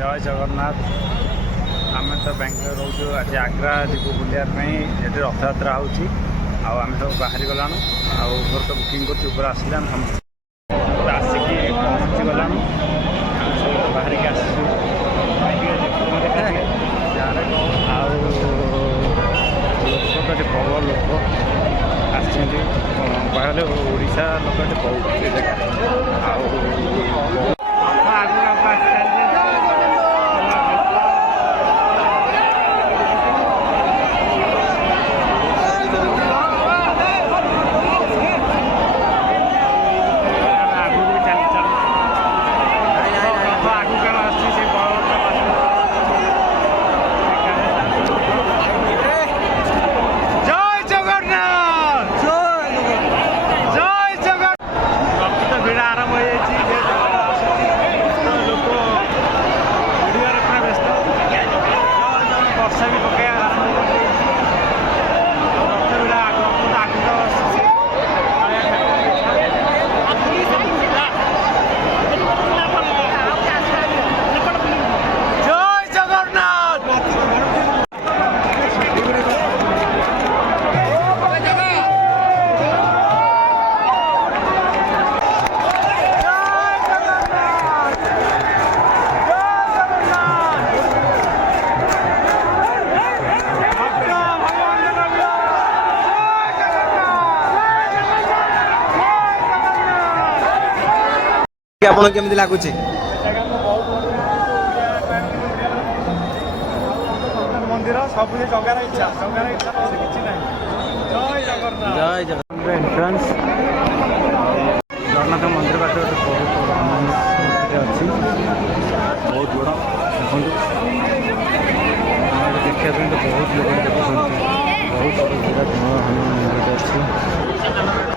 जय जगन्नाथ। आम तो बेंगलोर रोचु आज आग्रा जीव बुलायापी ये रथयात्रा होमें सब बाहरी गलानु आर तो बुकिंग कर आसिले आसिकी पहुँची गलानु सब बाहर की आसू लोक तो प्रबल लोक आसले ओडिशा लोक बहुत जगह आपन केमती लागुच मंदिर सब जगार इच्छा किसी ना जय जगन्नाथ। जय जगन्नाथ एंट्रांस जगन्नाथ मंदिर पास बहुत अच्छी बहुत बड़ा देखते देखा बहुत लोग देखते बहुत बड़ा हनुमान मंदिर अच्छी।